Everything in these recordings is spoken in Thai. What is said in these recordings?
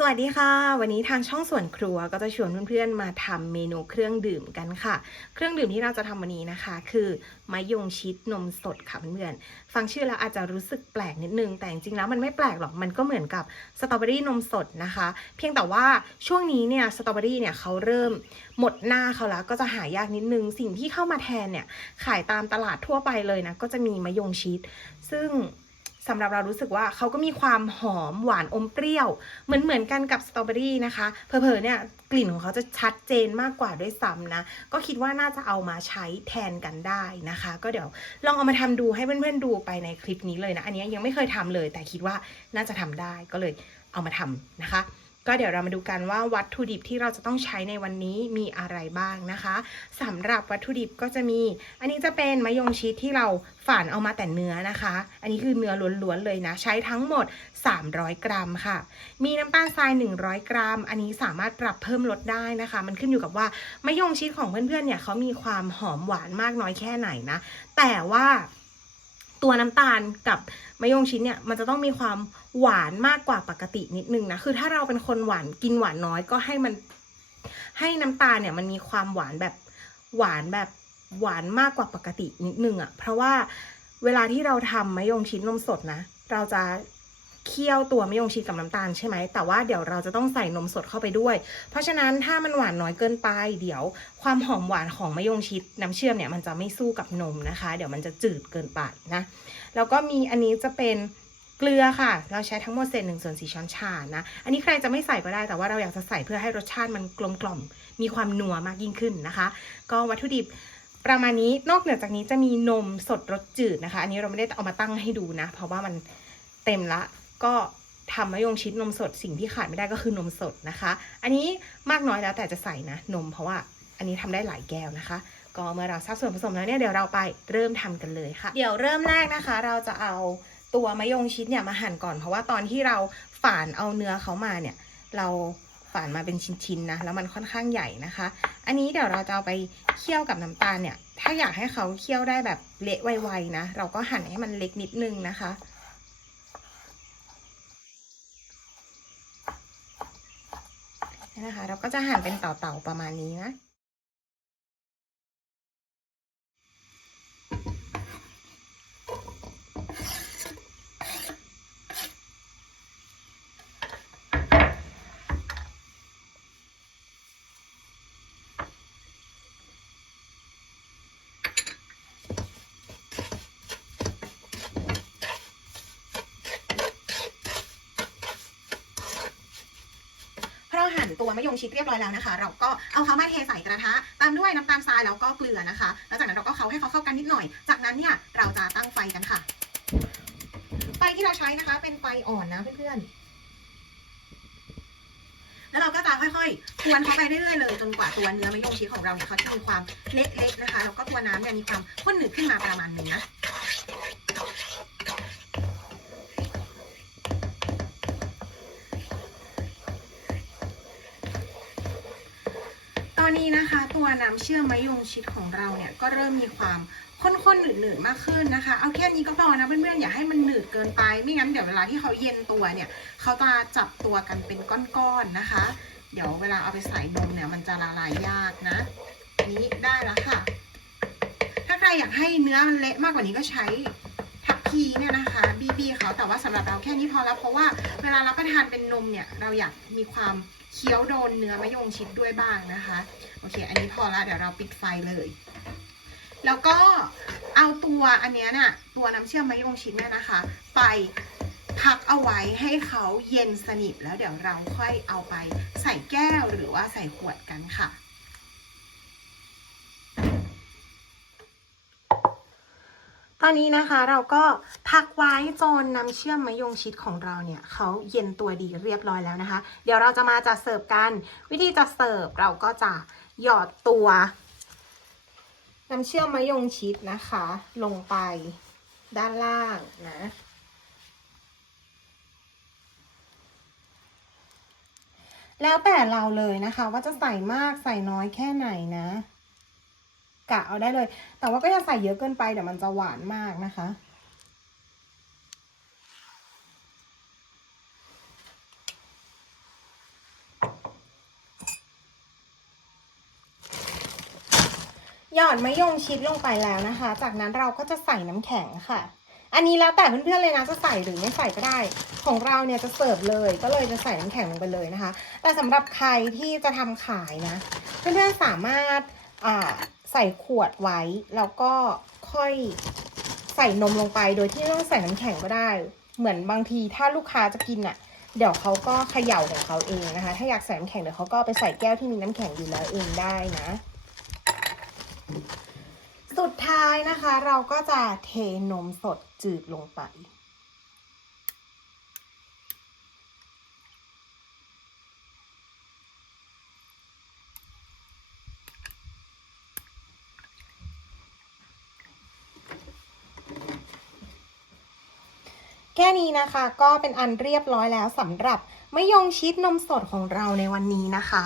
สวัสดีค่ะ วันนี้ทางช่องส่วนครัวก็จะชวนเพื่อนๆมาทำเมนูเครื่องดื่มกันค่ะ เครื่องดื่มที่เราจะทำวันนี้นะคะ คือมะยงชิดนมสดค่ะเพื่อนๆฟังชื่อแล้วอาจจะรู้สึกแปลกนิดนึง แต่จริงๆแล้วมันไม่แปลกหรอกมันก็เหมือนกับสตรอเบอรี่นมสดนะคะ เพียงแต่ว่าช่วงนี้เนี่ยสตรอเบอรี่เนี่ยเขาเริ่มหมดหน้าเขาแล้วก็จะหายากนิดนึง สิ่งที่เข้ามาแทนเนี่ยขายตามตลาดทั่วไปเลยนะก็จะมีมะยงชิดซึ่ง สำหรับเรารู้สึกว่าเขาก็มีความหอมหวานอมเปรี้ยว เหมือนเหมือนกันกับสตรอเบอรี่นะคะเพอๆเนี่ยกลิ่นของเขาจะชัดเจนมากกว่าด้วยซ้ำนะ ก็คิดว่าน่าจะเอามาใช้แทนกันได้นะคะ ก็เดี๋ยวลองเอามาทำดูให้เพื่อนๆดูไปในคลิปนี้เลยนะ อันนี้ยังไม่เคยทำเลย แต่คิดว่าน่าจะทำได้ก็เลยเอามาทำนะคะ ก็เดี๋ยวเรามาดูกันว่าวัตถุดิบที่เราจะต้องใช้ในวันนี้มีอะไรบ้างนะคะสำหรับวัตถุดิบก็จะมี อันนี้จะเป็นมะยงชิดที่เราฝานเอามาแต่เนื้อนะคะ อันนี้คือเนื้อล้วนๆเลยนะ ใช้ทั้งหมด 300 กรัมค่ะ มีน้ำตาลทราย 100 กรัม อันนี้สามารถปรับเพิ่มลดได้นะคะ มันขึ้นอยู่กับว่ามะยงชิดของเพื่อนๆเนี่ยเขามีความหอมหวานมากน้อยแค่ไหนนะ แต่ว่า ตัวน้ำตาลกับมะยงชิ้นเนี่ยมันจะต้องมีความหวานมากกว่าปกตินิดนึงนะคือถ้าเราเป็นคนหวานกินหวานน้อยก็ให้มันให้น้ำตาลเนี่ยมันมีความหวานแบบหวานแบบหวานมากกว่าปกตินิดนึงอะ่ะเพราะว่าเวลาที่เราทำมะยงชิ้นนมสดนะ เราจะ เคี่ยวตัวมะยงชิดกับน้ำตาลใช่ไหมแต่ว่าเดี๋ยวเราจะต้องใส่นมสดเข้าไปด้วย เพราะฉะนั้นถ้ามันหวานน้อยเกินไป เดี๋ยวความหอมหวานของมะยงชิดน้ำเชื่อมเนี่ยมันจะไม่สู้กับนมนะคะ เดี๋ยวมันจะจืดเกินไปนะแล้วก็มีอันนี้จะเป็นเกลือค่ะ เราใช้ทั้งหมดเศษหนึ่งส่วนสี่ช้อนชานะ อันนี้ใครจะไม่ใส่ก็ได้ แต่ว่าเราอยากจะใส่เพื่อให้รสชาติมันกลมกล่อม มีความนัวมากยิ่งขึ้นนะคะ ก็วัตถุดิบประมาณนี้ นอกเหนือจากนี้จะมีนมสดรสจืดนะคะ อันนี้เราไม่ได้เอามาตั้งให้ดูนะ เพราะว่ามันเต็มละ ก็ทำมะยงชิดนมสดสิ่งที่ขาดไม่ได้ก็คือนมสดนะคะ อันนี้มากน้อยแล้วแต่จะใส่นะนมเพราะว่าอันนี้ทำได้หลายแก้วนะคะ ก็เมื่อเราทราบส่วนผสมแล้วเนี่ยเดี๋ยวเราไปเริ่มทำกันเลยค่ะ เดี๋ยวเริ่มแรกนะคะ เราจะเอาตัวมะยงชิดเนี่ยมาหั่นก่อน เพราะว่าตอนที่เราฝานเอาเนื้อเขามาเนี่ย เราฝานมาเป็นชิ้นๆนะแล้วมันค่อนข้างใหญ่นะคะ อันนี้เดี๋ยวเราจะเอาไปเคี่ยวกับน้ำตาลเนี่ย ถ้าอยากให้เขาเคี่ยวได้แบบเละไวๆนะ เราก็หั่นให้มันเล็กนิดนึงนะคะ นะคะ เราก็จะหั่นเป็นเต่าๆประมาณนี้นะ หั่นตัวมะยงชิดเรียบร้อยแล้วนะคะ เราก็เอาเขามาเทใส่กระทะตามด้วยน้ำตาลทรายแล้วก็เกลือนะคะแล้วจากนั้นเราก็เขาให้เขาเข้ากันนิดหน่อย จากนั้นเนี่ยเราจะตั้งไฟกันค่ะไฟที่เราใช้นะคะ เป็นไฟอ่อนนะเพื่อนๆแล้วเราก็จะค่อยๆกวนเข้าไปเรื่อยๆเลยจนกว่าตัวเนื้อมะยงชิดของเราเนี่ยเขาจะมีความเล็กๆนะคะแล้วก็ตัวน้ำเนี่ยมีความข้นหนืดขึ้นมาประมาณนึงนะ อนนี้นะคะ ตัวน้ำเชื่อมมะยงชิดของเราเนี่ยก็เริ่มมีความข้นๆหนืดๆมากขึ้นนะคะ เอาแค่นี้ก็พอนะเพื่อนๆอย่าให้มันหนืดเกินไป ไม่งั้นเดี๋ยวเวลาที่เขาเย็นตัวเนี่ยเขาจะจับตัวกันเป็นก้อนๆนะคะ เดี๋ยวเวลาเอาไปใส่นมเนี่ยมันจะละลายยากนะอันนี้ได้แล้วค่ะ ถ้าใครอยากให้เนื้อมันเละมากกว่านี้ก็ใช้ พีเนี่ยนะคะบีบีเขาแต่ว่าสำหรับเราแค่นี้พอแล้วเพราะว่าเวลารับประทานเป็นนมเนี่ยเราอยากมีความเคี้ยวโดนเนื้อมะยงชิดด้วยบ้างนะคะโอเค อันนี้พอละเดี๋ยวเราปิดไฟเลย แล้วก็เอาตัวอันเนี้ยน่ะตัวน้ำเชื่อมมะยงชิดเนี่ยนะคะ ไปพักเอาไว้ให้เขาเย็นสนิทแล้วเดี๋ยวเราค่อยเอาไปใส่แก้วหรือว่าใส่ขวดกันค่ะ ตอนนี้นะคะเราก็พักไว้จนน้ำเชื่อมมะยงชิดของเราเนี่ยเขาเย็นตัวดีเรียบร้อยแล้วนะคะ เดี๋ยวเราจะมาจัดเสิร์ฟกัน วิธีจัดเสิร์ฟเราก็จะหยอดตัว น้ำเชื่อมมะยงชิดนะคะ ลงไปด้านล่างนะแล้วแต่เราเลยนะคะ ว่าจะใส่มากใส่น้อยแค่ไหนนะ กะเอาได้เลย แต่ว่าก็อย่าใส่เยอะเกินไปเดี๋ยวมันจะหวานมากนะคะ หยอดมะยงชิดลงไปแล้วนะคะ จากนั้นเราก็จะใส่น้ำแข็งค่ะอันนี้แล้วแต่เพื่อนๆเลยนะจะใส่หรือไม่ใส่ก็ได้ ของเราเนี่ยจะเสิร์ฟเลย ก็เลยจะใส่น้ำแข็งลงไปเลยนะคะ แต่สำหรับใครที่จะทำขายนะ เพื่อนๆสามารถอ่า ใส่ขวดไว้ แล้วก็ค่อยใส่นมลงไป โดยที่ไม่ต้องใส่น้ำแข็งก็ได้ เหมือนบางทีถ้าลูกค้าจะกินอะ เดี๋ยวเขาก็เขย่าของเขาเองนะคะ ถ้าอยากใส่น้ำแข็งเดี๋ยวเขาก็ไปใส่แก้วที่มีน้ำแข็งอยู่แล้วเองได้นะ สุดท้ายนะคะ เราก็จะเทนมสดจืดลงไป แค่นี้นะคะก็เป็นอันเรียบร้อยแล้วสำหรับมะยงชิดนมสดของเราในวันนี้นะคะ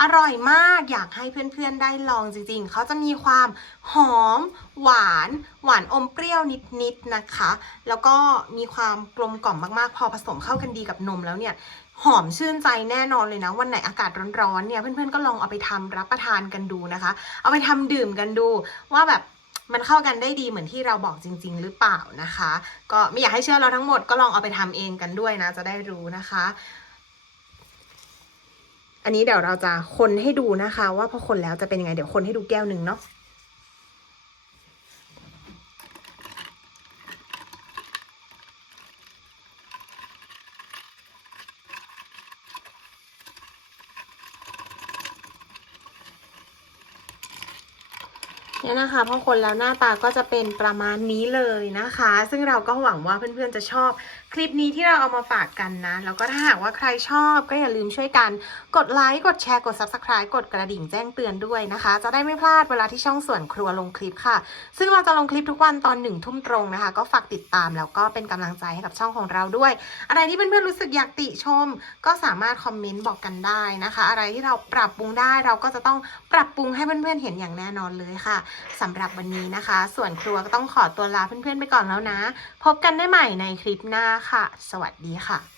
อร่อยมากอยากให้เพื่อนๆได้ลองจริงๆ เขาจะมีความหอม หวาน หวานอมเปรี้ยวนิดๆนะคะ แล้วก็มีความกลมกล่อมมากๆ พอผสมเข้ากันดีกับนมแล้วเนี่ยหอมชื่นใจแน่นอนเลยนะ วันไหนอากาศร้อนๆเนี่ยเพื่อนๆก็ลองเอาไปทำรับประทานกันดูนะคะ เอาไปทำดื่มกันดูว่าแบบ มันเข้ากันได้ดีเหมือนที่เราบอกจริง ๆ หรือเปล่านะคะ ก็ไม่อยากให้เชื่อเราทั้งหมดก็ลองเอาไปทำเองกันด้วยนะ จะได้รู้นะคะ อันนี้เดี๋ยวเราจะคนให้ดูนะคะ ว่าพอคนแล้วจะเป็นยังไงเดี๋ยวคนให้ดูแก้วหนึ่งเนาะ เนี่ยนะคะพอคนแล้วหน้าตาก็จะเป็นประมาณนี้เลยนะคะ ซึ่งเราก็หวังว่าเพื่อนๆจะชอบ คลิปนี้ที่เราเอามาฝากกันนะ แล้วก็ถ้าหากว่าใครชอบก็อย่าลืมช่วยกัน กดไลค์ กดแชร์ กด Subscribe กดกระดิ่งแจ้งเตือนด้วยนะคะ จะได้ไม่พลาดเวลาที่ช่องส่วนครัวลงคลิปค่ะ ซึ่งเราจะลงคลิปทุกวันตอนหนึ่งทุ่มตรงนะคะ ก็ฝากติดตามแล้วก็เป็นกำลังใจให้กับช่องของเราด้วย อะไรที่เพื่อนๆรู้สึกอยากติชม ก็สามารถคอมเมนต์บอกกันได้นะคะ อะไรที่เราปรับปรุงได้เราก็จะต้องปรับปรุงให้เพื่อนๆเห็นอย่างแน่นอนเลยค่ะสำหรับวันนี้นะคะ ส่วนครัวก็ต้องขอตัวลาเพื่อนๆไปก่อนแล้วนะ พบกันได้ใหม่ในคลิปหน้าค่ะ สวัสดีค่ะ